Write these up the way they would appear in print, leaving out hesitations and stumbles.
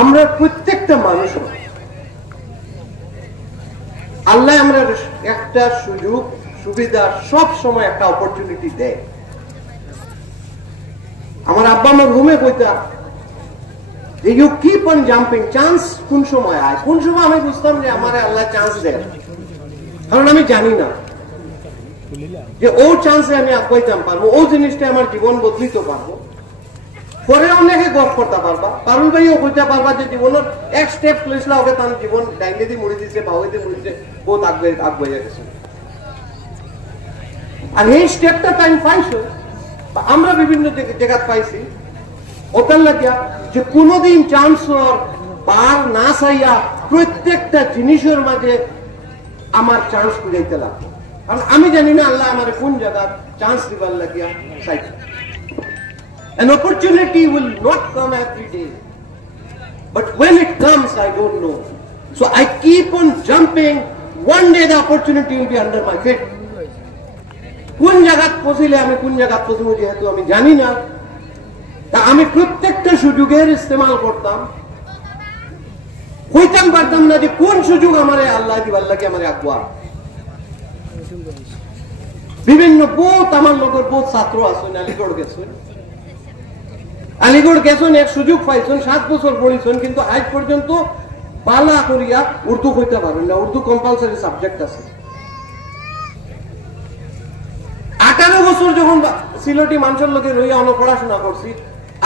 আমরা প্রত্যেকটা মানুষ, আল্লাহ আমরা একটা সুযোগ সুবিধা সব সময় একটা অপরচুনিটি দেয়। আমার আব্বা আমার রুমে কইতা যে you keep on jumping, chance কোন সময় আয়, কোন সময় আমি বুঝতাম যে আমার আল্লাহ চান্স দেয়, কারণ আমি জানি না যে ও চান্সে আমি আগাইতাম পারবো, ও জিনিসটা আমার জীবন বদলিতে পারবো। পরে অনেকে গপ করতে পারবা, পারুল ভাইও কইতে পারবা যে জীবনের এক স্টেপ লইছিল ওকে তার জীবন ডাইনে দিয়ে মুড়ি দিছে, বাউে দিয়ে মুড়ি দিছে, বহুত আগে গেছে। আর এই স্টেপটা টাইম পাইছো, আমরা বিভিন্ন জায়গা পাইছি, ওটার লাগিয়া যে কোনদিন চান্স পার না চাইয়া প্রত্যেকটা জিনিসের মাঝে আমার চান্স খুঁজাইতে লাগবে, কারণ আমি জানি না আল্লাহ আমার কোন জায়গা চান্স দিবার লাগিয়া চাইছে। An opportunity will not come every day, but when it comes, I don't know. So I keep on jumping. One day the opportunity will be under my feet. কোন জায়গাত পৌঁছিলে আমি কোন জায়গাত পৌঁছবো যেহেতু আমি জানি না, তা আমি প্রত্যেকটা সুযোগের ইস্তেমাল করতাম, কইতাম পারতাম না যে কোন সুযোগ আমার আল্লাহ দিবার লাগে আমার আগুয়া। বিভিন্ন বহুত আমার লোকের বহুত ছাত্র আছেন, আলিগড় গেছেন, এক সুযোগ পাইছেন, 7 বছর পড়িছেন, কিন্তু আজ পর্যন্ত বালা করিয়া উর্দু কইতে পারেন না। উর্দু কম্পালসারি সাবজেক্ট আছে। 18 বছর যখন সিলেটি মানুষের লোকে রইয়া অন্য পড়াশোনা করছি,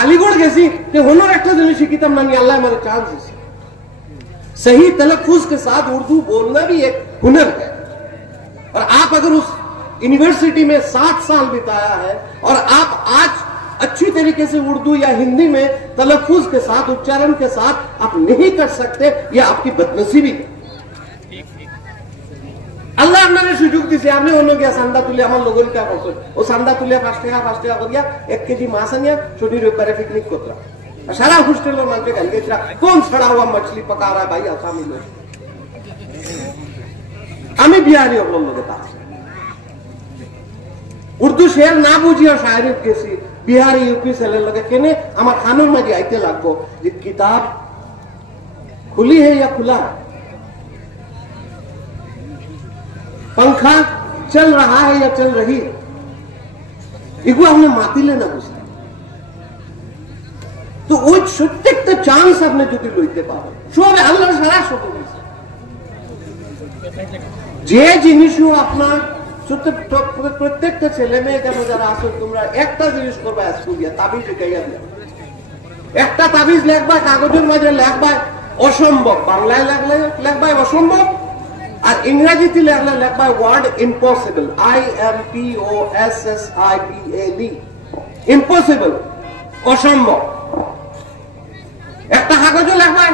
আলিগড় গেছি, যে হনোর একটা জিনিস শিখিতাম না, আল্লাহ हमारे चांस दिए। सही तलफ्फुज के साथ उर्दू बोलना भी एक हुनर है, और आप अगर उस यूनिवर्सिटी में 7 साल बिताया है और आप आज अच्छी तरीके से उर्दू या हिंदी में तलफ्फुज के साथ, उच्चारण के साथ आप नहीं कर सकते, यह आपकी बदनसीबी है। আল্লাহ আপনাদের সুযোগ দিছে, আপনি অন্য গিয়া চান্দা তুলে আমার লোকের কা করছেন, ও চান্দা তুলে 5 টাকা করিয়া 1 কেজি মাছ আনিয়া শনির রবিবারে পিকনিক করতাম। সারা হোস্টেলের মানুষকে গালি দিয়েছিলাম, কোন ছড়া হুয়া মছলি পকা রা ভাই আসামি লোক। আমি বিহারি আপনার লোকে তা উর্দু শের না বুঝিয়া শায়রি গেছি, বিহারি ইউপি ছেলের লোকে কেনে আমার খানুর মাঝে আইতে লাগবো যে কিতাব খুলি है या खुला है, पंखा चल रहा है या चल रही है, এগুলো আপনি মাতিলে না বুঝতে। তো ওই প্রত্যেকটা চান্স আপনি যদি লইতে পারেন, সব আল্লাহ সারা সব যে জিনিসও আপনার প্রত্যেকটা ছেলে মেয়ে কেন যারা আসো, তোমরা একটা জিনিস করবা, স্কুলিয়া তাবিজ লিখাইয়া দিও। একটা তাবিজ লেখবা, কাগজের মাঝে লেখবা অসম্ভব, বাংলায় লেখবা অসম্ভব, আর ইংরেজিতে লেখলে লেখবা ওয়ার্ড ইম্পসিবল, IMPOSSIBLE, ইম্পসিবল, অসম্ভব। একটা কাগজে লেখবা,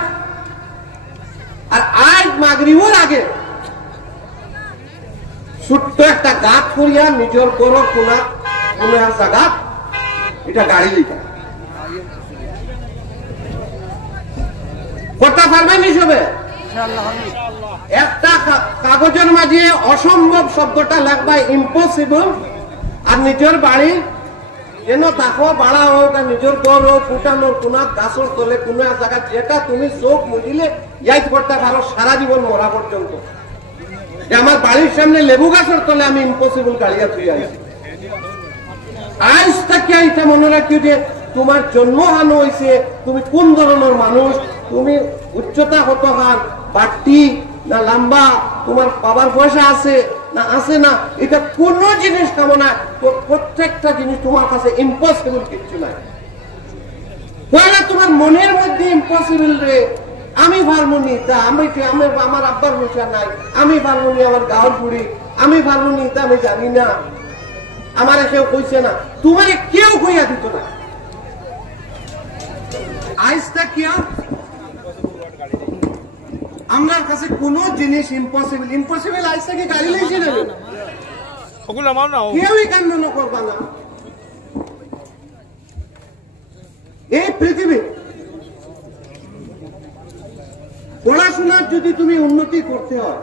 আর আজ মাগরিবের আগে ছোট্ট একটা গাছ করিয়া নিজের বড় কোনা জায়গা এটা গাড়ি লিখা করতে পারবেন হিসেবে। একটা কাগজের মাঝে অসম্ভব শব্দটা লেখবা ইম্পসিবল, আর নিজের বাড়ি যেন তাকো বাড়া হোক, আর নিজের ঘর হোক, ফুটানোর কোনা গাছর তলে কোন এক জায়গা যেটা তুমি চোখ মুজিলে ইয়াই করতে পারো সারা জীবন মরা পর্যন্ত। আমার বাড়ির সামনে লেবু গাছের তলে আমি ইম্পসিবল গাড়িয়া থুই আইছি। আজ থেকে এটা মনে রাখিও যে তোমার জন্ম হানো হয়েছে, তুমি কোন ধরনের মানুষ, তুমি উচ্চতা কত হান, বাট্টি না লম্বা, তোমার বাবার পয়সা আছে না আছে না, এটা কোন জিনিস কামনা, প্রত্যেকটা জিনিস তোমার কাছে ইম্পসিবল কিছু নাই। পয়লা তোমার মনের মধ্যে ইম্পসিবল রে, আমি পারবনি, তা আমার আব্বার পয়সা নাই, আমি পারবনি, আমার গাঁর বুড়ি, আমি পারবনি, তা আমি জানি না, আমার কেউ কইছে না, তোমার কেউ কইয়া দিত না। আজ তাকিয়া আমার কাছে কোন জিনিস ইম্পসিবল, ইম্পসিবল আজ থেকে গাড়ি লইছি না, কেউই কান্দ করবা না। এই পৃথিবী পড়াশোনার যদি তুমি উন্নতি করতে হয়,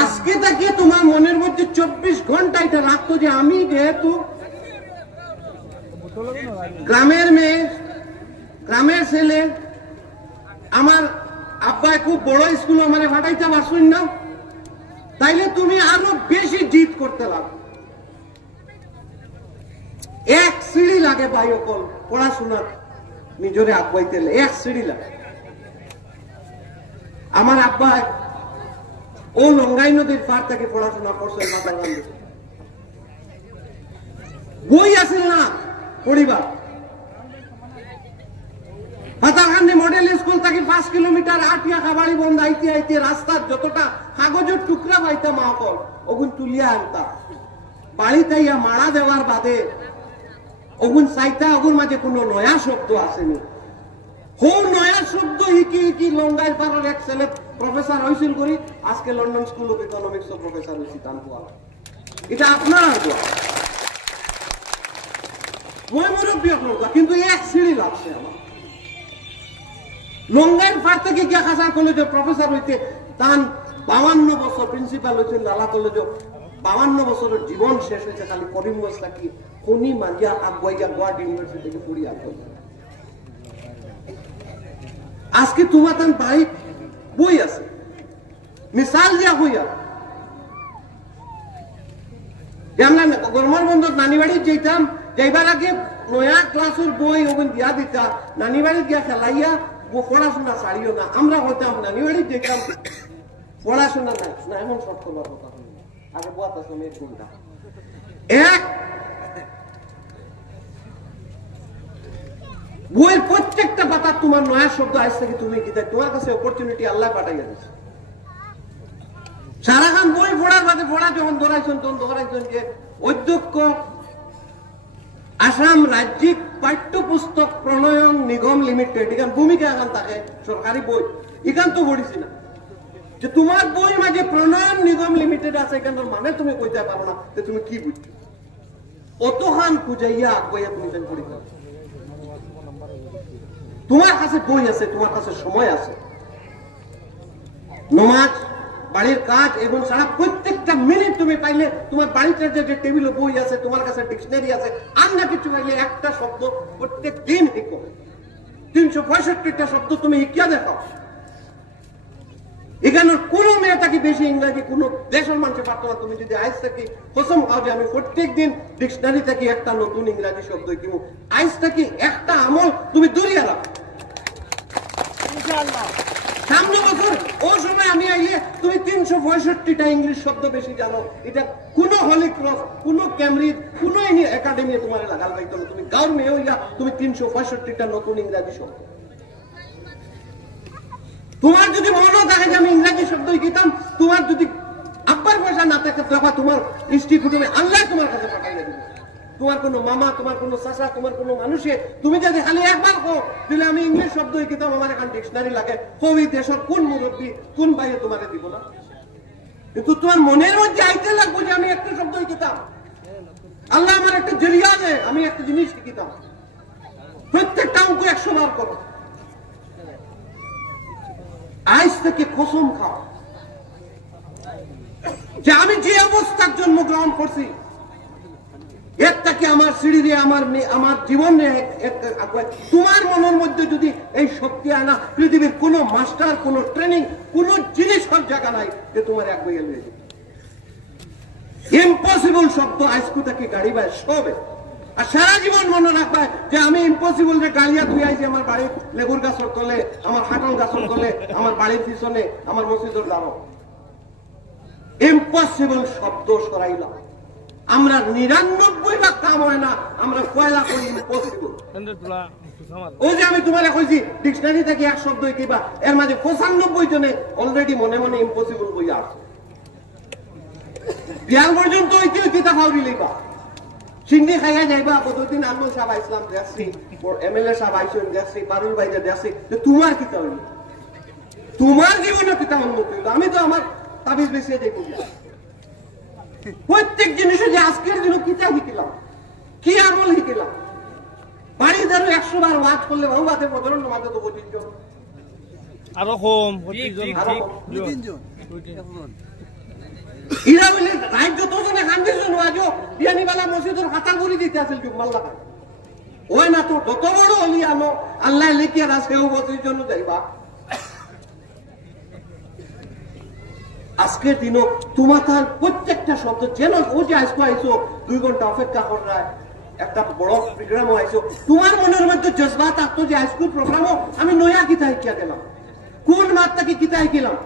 আজকে তাকে তোমার মনের মধ্যে 24 ঘন্টা এটা রাখতো যে আমি যেহেতু গ্রামের মেয়ে, গ্রামের ছেলে, আমার আব্বা খুব বড় স্কুল মানে ফাটাইতে পারছুন না, তাইলে তুমি আরো বেশি জিদ করতে লাগো। এক সিঁড়ি লাগে ভাই অকল পড়াশোনার নিজরে আগুয়াইতে, এক সিঁড়ি লাগে। আমার আব্বা ও লঙ্গাই নদীর পার থেকে পড়াশোনা করছে, বই আছে না পরিবার। হাতাকান্দি মডেল স্কুল থেকে 5 কিলোমিটার আটিয়া খাবাড়ি বন্ধ আইতে আইতে রাস্তার যতটা কাগজের টুকরা পাইতাম মাকল ওগুন তুলিয়া আনতা, বাড়িতে ইয়া মারা দেওয়ার বাদে ওগুন চাইতা ওগুন মাঝে কোনো নয়া শব্দ আসেনি। কোন নয়া শব্দ হিকি লঙ্গাই পাড়ার এক ছেলে প্রফেসর হয়েছিল করি, আজকে London school of economics professor হয়েছি তানপুয়া। এটা আপনার মই মুরব্বী আপনার, কিন্তু এক সিঁড়ি লাগছে আমার। লঙ্গাইয়ের পার থেকে গিয়া খাসার কলেজের প্রফেসর হইতে তান 52 বছর, প্রিন্সিপাল হয়েছেন লালা কলেজ, 52 বছরের জীবন শেষ হয়েছে খালি করিমগঞ্জ থাকি খনি মাঝিয়া আগুয়াইয়া গুয়াহাটি ইউনিভার্সিটি থেকে পড়িয়া করবে। আজকে তোমার তান বাড়ি বই আছে, মিসাল দিয়া হইয়া আমরা গরমের বন্ধ নানি বাড়ি যেতাম, যাইবার আগে নয়া ক্লাসের বই ওগুন দিয়া দিতা, নানি বাড়ি গিয়া খেলাইয়া পড়াশোনা ছাড়িও না। আমরা হইতাম নানি বাড়ি যেতাম, পড়াশোনা নাই না, এমন শর্ট করবার কথা আগে বাত আছে মেয়ে শুনতাম। এক বইয়ের প্রত্যেকটা পাতা তোমার নয়া শব্দ আসছে কি তুমি কি তোমার কাছে অপরচুনিটি আল্লাহ পাঠাইয়া দিচ্ছে। সারাখান বই পড়ার বাদে পড়া যখন ধরাইছেন তখন ধরাইছেন যে অধ্যক্ষ আসাম রাজ্যিক পাঠ্যপুস্তক প্রণয়ন নিগম লিমিটেড, এখান ভূমিকা এখান থাকে সরকারি বই, এখান তো পড়িছি না যে তোমার বই মাঝে প্রণয়ন নিগম লিমিটেড আছে, এখান মানে তুমি কইতে পারো না যে তুমি কি বুঝছো। অতখান খুঁজাইয়া আগুয়াইয়া তুমি পড়ি, তোমার কাছে বই আছে, তোমার কাছে সময় আছে। নমাজ, বাড়ির কাজ এবং সারা প্রত্যেকটা মিনিট তুমি পাইলে তোমার বাড়িতে যে টেবিলে বই আছে, তোমার কাছে ডিকশনারি আছে, আর না কিছু পাইলে একটা শব্দ প্রত্যেক দিন শিখো। 365টা শব্দ তুমি শিখিয়া দেখাও। এখানে কোন মেয়েটাকে বেশি ইংরেজি কোন দেশের মানুষের পারতো না। তুমি যদি আইস থাকি কসম খাও যে আমি প্রত্যেক দিন ডিকশনারি থেকে একটা নতুন ইংরেজি শব্দ কিনবো, আইস থাকি একটা আমল তুমি দূরিয়া রাখো। সামনে বছর ও সময় আমি আইলে তুমি 365টা ইংলিশ শব্দ বেশি জানো। এটা কোন হলি ক্রস, কোন ক্যামব্রিজ, কোন একাডেমি তোমার লাগাল পাইতো না। তুমি গাঁর মেয়ে হইয়া তুমি 365টা নতুন ইংরেজি শব্দ। তোমার যদি মনে থাকে যে আমি ইংরেজি শব্দ শিখতাম, তোমার যদি আব্বার পয়সা না থাকে তখন তোমার ইনস্টিটিউটে আল্লাহ তোমার কাছে পাঠাইয়া দিবে। তোমার কোনো মামা, তোমার কোনো চাচা, তোমার কোনো মানুষে তুমি যদি খালি একবার কো দিলে আমি ইংলিশ শব্দ শিখতাম, আমার এখন ডিকশনারি লাগে, কবি দেশের কোন মুরব্বী কোন ভাইয়ে তোমাকে দিব না। কিন্তু তোমার মনের মধ্যে আইতে লাগবো যে আমি একটা শব্দ শিখতাম, আল্লাহ আমার একটা জরিয়া দেয়, আমি একটা জিনিস শিখিতাম। প্রত্যেকটা অঙ্ক 100 বার করো। আজ থেকে কসম খাও যে আমি যে অবস্থার জন্মগ্রহণ করছি এর থেকে আমার সিঁড়ি দিয়ে আমার জীবন তোমার মনের মধ্যে যদি এই শক্তি আনা, পৃথিবীর কোন মাস্টার, কোন ট্রেনিং, কোন জিনিস সব জায়গা নাই যে তোমার এক বইয়ে লয়ে যাবে। ইম্পসিবল শব্দ আজকু থেকে গাড়ি বাই সবে। আর সারা জীবন মনে রাখবা যে আমি ইম্পসিবল যে গাড়িয়া ধুই আইছি আমার বাড়ির লেবুর গাছের তলে, আমার হাটল গাছের তলে, আমার বাড়ির পিছনে, আমার মসজিদের দাঁড়ো। ইম্পসিবল শব্দ সরাইলাম। আমরা 99 কাম হয় না, আমরা কয়লা করি ইম্পসিবল। ও যে আমি তোমার কইছি ডিকশনারি থেকে এক শব্দ কিবা এর মাঝে 95 জনে অলরেডি মনে মনে ইম্পসিবল বইয়া আছে। বিয়াল পর্যন্ত কিতাব হাউরি লিখবা, সিন্দি খাইয়া যাইবা, কতদিন আলমন সাহেব ইসলাম দেখছি, এমএলএ সাহেব আইসেন দেখছি, পারুল ভাই দেখছি, তোমার কিতাব হইল, তোমার জীবনে কিতাব উন্নতি হইল। আমি তো আমার তাবিজ বেশি দেখব। প্রত্যেক জিনিসে যে আজকের দিন কিতাব শিখিলাম, কি আমল শিখিলাম। বাড়ি ধরো 100 বার ওয়াজ করলে বহু বাতে প্রচলন মাঝে তো 25 জন আরো কম, 25 জন ইরা বলে রাজ্য তো জনে খান্দিজন ওয়াজও বিয়ানিবালা মসজিদের খাতা করে দিতে আসল কি মাল্লা খায় ওই না তো যত বড় হলি আনো আল্লাহ লিখিয়া সেও বছরের জন্য যাইবা। আজকের দিনও তোমার তার প্রত্যেকটা শব্দ যেন ও যে আজকে আইসো 2 ঘন্টা অপেক্ষা করায় একটা বড় প্রোগ্রামও আইসো, তোমার মনের মধ্যে জজবা থাকতো যে হাইস্কুল প্রোগ্রামও আমি নয়া কিতাই কিয়া গেলাম, কোন মাত্রাকে কিতাই গেলাম।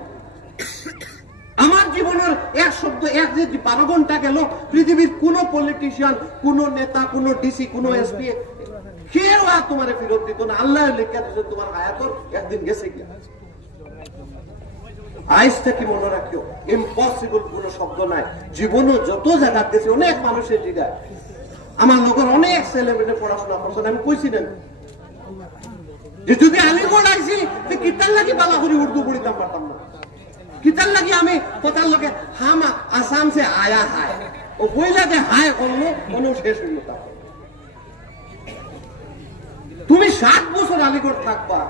আমার জীবনের এক শব্দ এক যে 12 ঘন্টা গেল, পৃথিবীর কোন পলিটিশিয়ান, কোন নেতা, কোন ডিসি, কোন এসপি কেউ আর তোমার ফেরত দিত না। আল্লাহ লেখা দিত তোমার হায়াতর একদিন গেছে গিয়া। আইস থেকে মনে রাখিও ইম্পসিবল কোন শব্দ নাই। জীবনও যত জায়গা গেছে অনেক মানুষের জায়গায়, আমার লোকের অনেক ছেলেমেয়ে পড়াশোনা করছেন, আমি কইছিলেন যে যদি আলিগড় আইসি কিতার লাগি বালা করে উর্দু পড়িতাম পারতাম না, কিতার লাগি আমি কোথার লোকে হামা আসাম সে আয়া হায় ও বইলা যে হায় করলো কোনো শেষ হইল। তুমি 60 বছর আলিগড় থাকবা,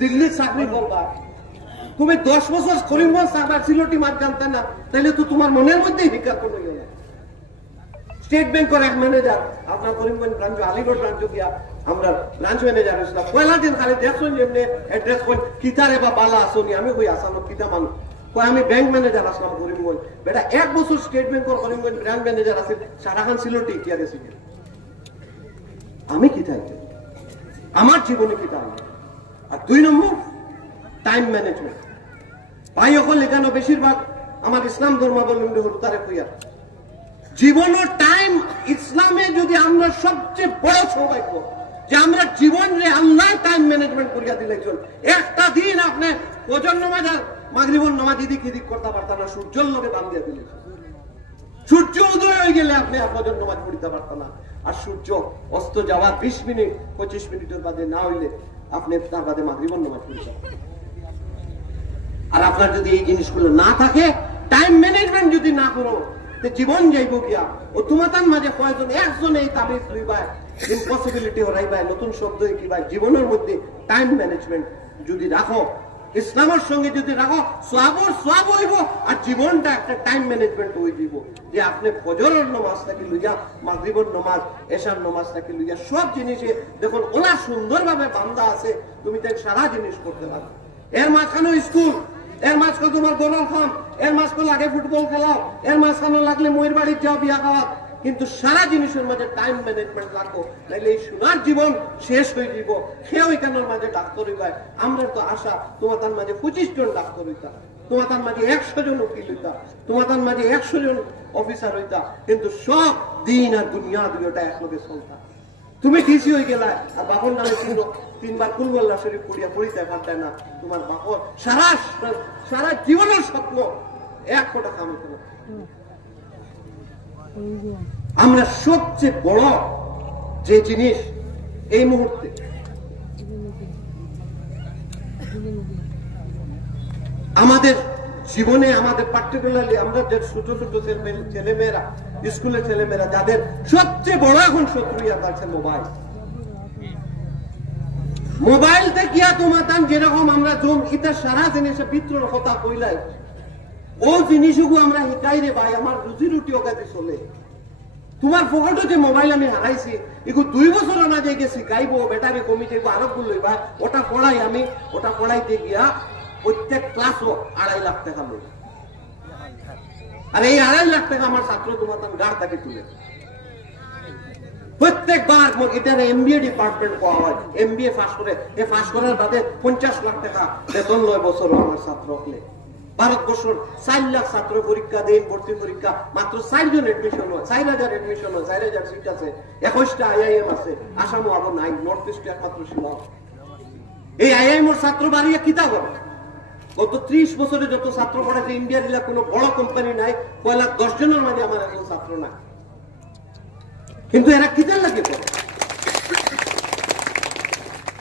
দিল্লির চাকরি করবা, তুমি 10 বছর করিমগঞ্জ থাকবা, সিলটি মাঠ জানতে না, তাহলে তো তোমার মনের মধ্যেই হিকার করে গেল। স্টেট ব্যাংকের এক ম্যানেজার আপনার করিমগঞ্জ ব্রাঞ্চ আলিগড় ব্রাঞ্চ গিয়া আমরা ব্রাঞ্চ ম্যানেজার হয়েছিলাম, পয়লা দিন খালি দেখছেন যেমনি অ্যাড্রেস করেন কিতারে বা বালা আসনি, আমি কই আসাম কিতা মানুষ কয় আমি ব্যাংক ম্যানেজার আসলাম করিমগঞ্জ। বেটা 1 বছর স্টেট ব্যাংকের করিমগঞ্জ ব্রাঞ্চ ম্যানেজার আছে, সারাখান সিলটি কিয়া গেছি। আমি কিতা আমার জীবনে কিতা। আর 2 নম্বর টাইম ম্যানেজমেন্ট। ভাই অকল এখানে বেশিরভাগ আমার ইসলাম ধর্মাবলম্বী হল তারে কইয়া জীবনের টাইম। ইসলামে যদি আমরা সবচেয়ে বড় সৌভাগ্য যে আমরা জীবনে আল্লাহ টাইম ম্যানেজমেন্ট করিয়া দিলে, একটা দিন আপনি ওজন নামাজ আর মাগরিবর নামাজ এদিক এদিক করতে পারতাম না, সূর্যের লগে দাম দিয়ে দিলে। সূর্য উদয় হয়ে গেলে আপনি ওজন নামাজ পড়িতে পারতেন না, আর সূর্য অস্ত যাওয়ার 20 মিনিট 25 মিনিটের বাদে না হইলে আপনি তার বাদে মাগরিবর নামাজ পড়িতে পারতেন। আর আপনার যদি এই জিনিসগুলো না থাকে, টাইম ম্যানেজমেন্ট যদি না করো, জীবন যাইব গিয়া। ও তোমার মাঝে কয়েকজন একজন এই তাবিজ লইবাই, ইম্পসিবিলিটি হরাইবাই, নতুন শব্দ কিবাই। জীবনের মধ্যে টাইম ম্যানেজমেন্ট যদি রাখো, ইসলামের সঙ্গে যদি রাখো, সওয়াব হইব, আর জীবনটা একটা টাইম ম্যানেজমেন্ট হয়ে যাব। যে আপনি ফজরের নামাজটাকে লইয়া, মাগরিবের নামাজ, এশার নামাজটাকে লইয়া সব জিনিসে দেখুন ওলা সুন্দরভাবে বান্ধা আছে, তুমি তাই সারা জিনিস করতে পারো। এর মাঝখানে স্কুল, এর মাঝখানে তোমার গরম খাম, এর মাঝখানে লাগে ফুটবল খেলাও, এর মাঝখানে লাগলে ময়ের বাড়ির যাও বিয়া খাওয়া, কিন্তু সারা জিনিসের মাঝে টাইম ম্যানেজমেন্ট লাগবো, নাইলে এই সোনার জীবন শেষ হয়ে যাব। সেও এখানের মাঝে ডাক্তার হইবাই। আমরা তো আশা তোমার তার মাঝে 25 জন ডাক্তার হইতা, তোমার তার মাঝে 100 জন উকিল হইতা, তোমার তার মাঝে 100 জন অফিসার হইতা, কিন্তু সব দিন আর দুনিয়া দুইটা একলগে চলতা। তুমি ডিসি হয়ে গেলা আর বাপর নামে 3 বার কুলবল্লা শরীফ পড়িয়া পড়িতে পারতায় না, তোমার বাপর সারা জীবনের স্বপ্ন 1 কোটা কামাই করো। আমরা সবচেয়ে বড় যে জিনিস এই মুহূর্তে আমাদের জীবনে, আমাদের পার্টিকুলারলি আমরা যে ছোট ছোট ছেলেমেয়েরা, স্কুলের ছেলেমেয়েরা, যাদের সবচেয়ে বড় এখন শত্রু আছে মোবাইল। মোবাইল থেকে তোমার যেরকম আমরা ইটা সারা জিনিসের বিদ্রোহ কথা কইলাই, ও জিনিসগুলো আমরা শিকাই রে ভাই, আমার রুজি রুটি ওকাতে চলে। তোমার ফটো যে মোবাইল আমি হারাইছি, এগুলো 2 বছর মাঝে গিয়ে শিখাইবো, ব্যাটারি কমি যাইব, আরো গুলো লইবা, ওটা পড়াই আমি, ওটা পড়াইতে গিয়া প্রত্যেক ক্লাসও 2.5 লাখ টাকা লই। আর এই 2.5 লাখ টাকা আমার ছাত্র তোমার গাড় তাকে তুলে প্রত্যেকবার এটা এমবিএ ডিপার্টমেন্ট পাওয়া হয়, এমবিএ পাস করে, এ পাস করার বাদে 50 লাখ টাকা বেতন লয় বছর আমার ছাত্র হলে। ভারতবর্ষ 4 লাখ ছাত্র পরীক্ষা দেয়, ভর্তি পরীক্ষা, মাত্র 4 জন এডমিশন হয়, 4000 এডমিশন হয়, 4000 সিট আছে, 21টা আইআইএম আছে, আসামও আরো নাই, নর্থ ইস্টে একমাত্র শিলং। এই আইআইএম এর ছাত্র বাড়িয়ে কিতা করে? গত 30 বছরে যত ছাত্র পড়াচ্ছে ইন্ডিয়ার জেলা কোনো বড় কোম্পানি নাই, 1,10,000 জনের মাঝে আমার এখন ছাত্র না। কিন্তু এরা কিতার লাগে পড়ে,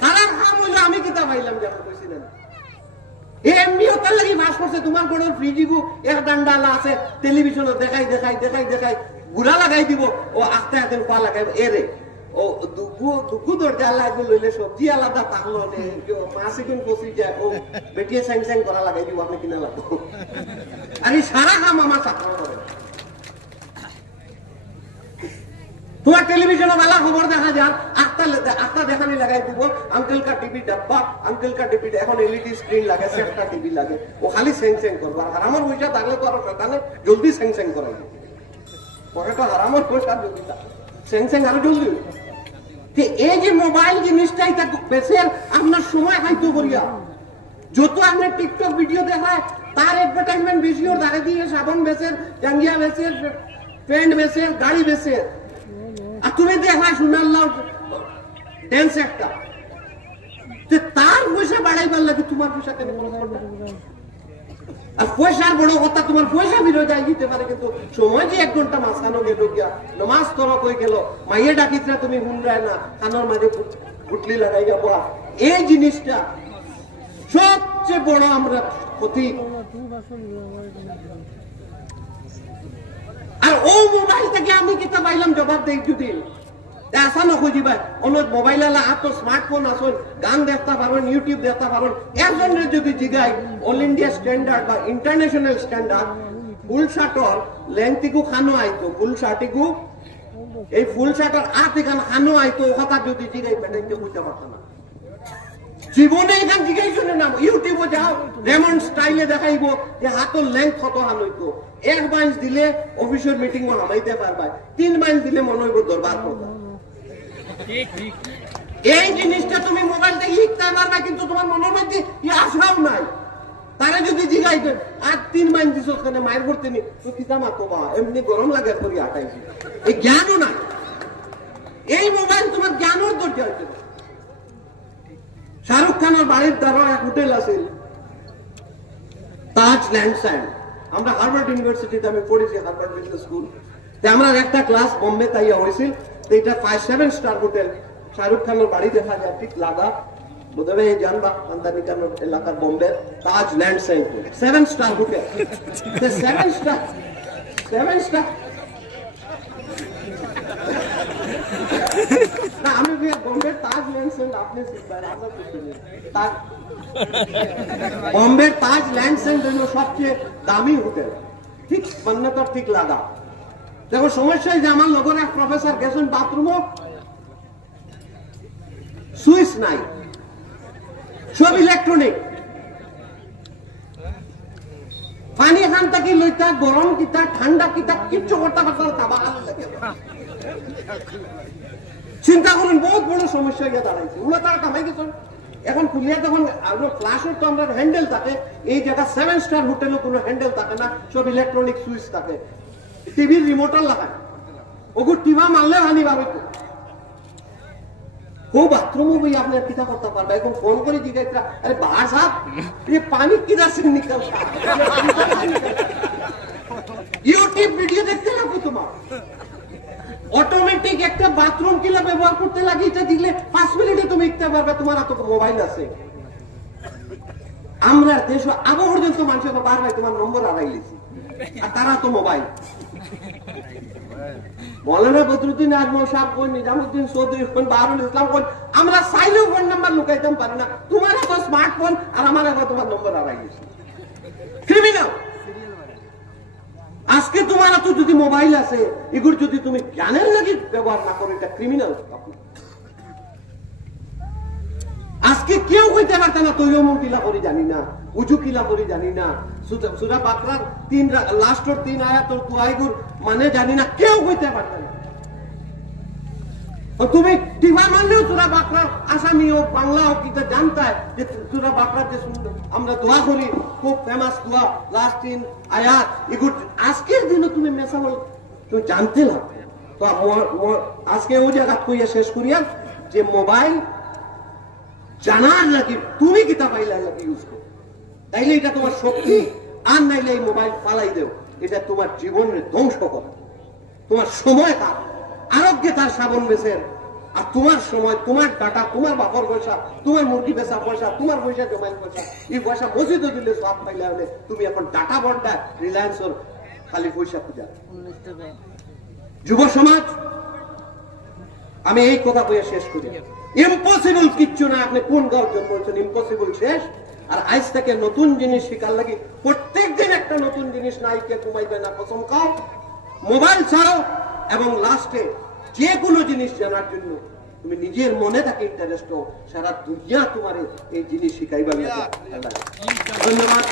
তারা কাম হইলো আমি কিতা পাইলাম যেমন কইছিলেন। এমবিও তার লাগি বাস করছে, তোমার বড় ফ্রিজিগু এক ডান্ডালা আছে, টেলিভিশনে দেখাই দেখাই দেখাই দেখাই ঘুরা লাগাই দিব, ও আস্তে আস্তে পা লাগাইব এরে। ও দুঃখু দরজা লাগবে লইলে সবজি আলাদা থাকলো মাছ এখন পচি যায়, ও বেটিয়ে স্যাং স্যাং করা লাগাই দিব, আপনি কিনা লাগবো। আর এই সারা কাম আমার ছাত্র করে। তোমার টেলিভিশনে বেলা খবর দেখা যান, লাগাই দিব আঙ্কেল কা টিভি ডাব্বা আঙ্কেল কা টিভি এখন এলইডি স্ক্রিন লাগে সেফটা টিভি লাগে ও খালি স্যাং করবো আর আমার পয়সা থাকলে তো আরো শয়তানে জলদি স্যাং করাই পরেটা হারামর পয়সা জলদি স্যাং আরো জলদি এই যে মোবাইল জিনিসটাই বেশির আপনার সময় খাইতে করিয়া যত আপনার টিকটক ভিডিও দেখায় তার অ্যাডভার্টাইজমেন্ট বেশি ওর দাঁড়ে দিয়ে সাবান বেচের জাঙ্গিয়া বেচের প্যান্ট বেচের গাড়ি বেচের আর তুমি দেখায় সোনার লাউ ড্যান্স একটা তার পয়সা বাড়াইবার লাগে তোমার পয়সা কেন আর পয়সার বড় কথা তোমার পয়সা বিরোধ যাই দিতে পারে কিন্তু সময় যে 1 ঘন্টা মাঝখানো গেল গিয়া নমাজ তরক হয়ে গেল মাইয়ে ডাকিতরা তুমি হুনরায় না খানোর মাঝে পুটলি লাগাই যাবো এই জিনিসটা সবচেয়ে বড় আমরা ক্ষতি আর ও মোবাইল থেকে আমি কিতা পাইলাম জবাব দেই যদি আসা নখুঁজিবা অনেক মোবাইল আলা তো স্মার্টফোন আসুন গান দেখতে পারেন ইউটিউব দেখতে পারেন একজনের যদি জিগাই অল ইন্ডিয়া স্ট্যান্ডার্ড বা ইন্টারন্যাশনাল স্ট্যান্ডার্ড ফুল শার্টর লেন্থিকু খানো আইতো ফুল শার্টিকু এই ফুল শার্টর আতিকান খানো আইতো ও কথা যদি জিগাই পেটাইতে বুঝতে পারতো না জীবনে এখান জিজ্ঞাসা না ইউটিউবে যাও রেমন্ড স্টাইলে দেখাইবো যে হাতের লেন্থ কত হান হইতো 1 মাইল দিলে অফিসের মিটিং হামাইতে পারবা 3 মাইল দিলে মনে হইব দরবার কথা এই জিনিসটা তুমি মোবাইল থেকে লিখতে পারবা কিন্তু তোমার মনের মধ্যে আশাও নাই তারা যদি জিগাইতে আর 3 মাইল দিছ ওখানে মায়ের করতে নি তো কিতা মাতো বা এমনি গরম লাগে করি আটাইছি এই জ্ঞানও নাই এই মোবাইল তোমার জ্ঞানের দরজা হইতে শাহরুখ খানের বাড়ির দ্বারা এক হোটেল আছে তাজ ল্যান্ডস্যান্ড আমরা হার্ভার্ড ইউনিভার্সিটিতে আমি পড়েছি হার্ভার্ড বিজনেস স্কুল আমরা একটা ক্লাস বোম্বে তাইয়া হয়েছিল এটা 5-7 স্টার হোটেল শাহরুখ খানের বাড়ি দেখা যায় ঠিক লাগা বোধহয় এই জানবা আন্দানিকানোর এলাকার বোম্বে তাজ ল্যান্ডস্যান্ড 7 স্টার হোটেল 7 স্টার না আমি বোম্বে তাজ ল্যান্ডস্যান্ড আপনি বোম্বে তাজ ল্যান্ডস্যান্ড হলো সবচেয়ে দামি হোটেল ঠিক মান্যতার ঠিক লাগা দেখো সমস্যা যে আমার লগর এক প্রফেসর গেছেন বাথরুমও সুইচ নাই সব ইলেকট্রনিক পানি এখান থেকে লইতা গরম কিতা ঠান্ডা কিতা কিচ্ছু করতে পারতাম তাবা চিন্তা করুন বহুত বড় সমস্যা গিয়ে দাঁড়াইছে ওগুলো তারা কামাই গেছেন এখন খুলিয়া তখন ফ্লাশের তো আমরা হ্যান্ডেল থাকে এই জায়গা 7 স্টার হোটেলে কোনো হ্যান্ডেল থাকে না সব ইলেকট্রনিক সুইচ থাকে টিভির রিমোটার লাগায় ওগুলো টিভা মারলে হানিবার হইতো ও বাথরুমও বই আপনার কিতা করতে পারবে এখন ফোন করে জিজ্ঞাসা আরে বাহার সাহেব ये पानी किधर से निकलता ইউটিউব ভিডিও দেখতে লাগবো তোমার অটোমেটিক একটা বাথরুম কিলা ব্যবহার করতে লাগে এটা দিলে 5 মিনিটে তুমি দেখতে পারবে তোমার এত মোবাইল আছে আমরা দেশ আবহ পর্যন্ত মানুষকে বারবার তোমার নম্বর হারাইলেছি আর তারা তো মোবাইল মৌলানা বদরুদ্দিন আজমল সাহেব কোন নিজামুদ্দিন চৌধুরী কোন বাহারুল ইসলাম কোন আমরা চাইলেও ফোন নাম্বার লুকাইতাম পারি না তোমার এত স্মার্টফোন আর আমার এখন তোমার নম্বর হারাই গেছে ক্রিমিনাল আজকে তোমার এত যদি মোবাইল আছে এগুলো যদি তুমি জ্ঞানের লাগি ব্যবহার না করো এটা ক্রিমিনাল আজকে কেউ কইতে পারত না তৈয়মুম কিলা করি জানি না উজু কিলা করি জানি না সূরা বাকরার 3 লাস্টের 3 আয়াতের দুআইগুর মানে জানি না কেউ কইতে পারত না তুমি টিভা মানলেও সূরা বাকরার আসামি ও বাংলা ও কিতা জানতা যে সূরা বাকরার যে আমরা দোয়া করি খুব ফেমাস দোয়া লাস্ট 3 আয়াত এগুলো আজকের দিনে তুমি মেসাবল তুমি জানতে না তো আজকে ওই জায়গা কইয়া শেষ করিয়া যে মোবাইল জানার লাগে তুমি কিতা পাইলা লাগে ইউজ করো তাইলে এটা তোমার শক্তি আর নাইলে এই মোবাইল পালাই দেও এটা তোমার জীবনের ধ্বংস করে তোমার সময় কার আরোগ্যে তার সাবন বেচের আর তোমার সময় তোমার ডাটা তোমার বাপর পয়সা তোমার মুরগি বেচা পয়সা তোমার পয়সা জমাইন পয়সা এই পয়সা মসজিদে দিলে সব পাইলে হলে তুমি এখন ডাটা বন্ডা রিলায়েন্সর খালি পয়সা পূজা যুব সমাজ আমি এই কথা বলে শেষ করি ইম্পসিবল কিচ্ছু না আপনি কোন গর্জন করছেন ইম্পসিবল শেষ আর আজ থেকে নতুন জিনিস শিকার লাগে প্রত্যেকদিন একটা নতুন জিনিস নাইকে ঘুমাইবে না কসম খাও মোবাইল ছাড়ো এবং লাস্টে যে কোনো জিনিস জানার জন্য তুমি নিজের মনে থাকে ইন্টারেস্ট সারা দুনিয়া তোমার এই জিনিস শিখাইবার লাগে। ধন্যবাদ।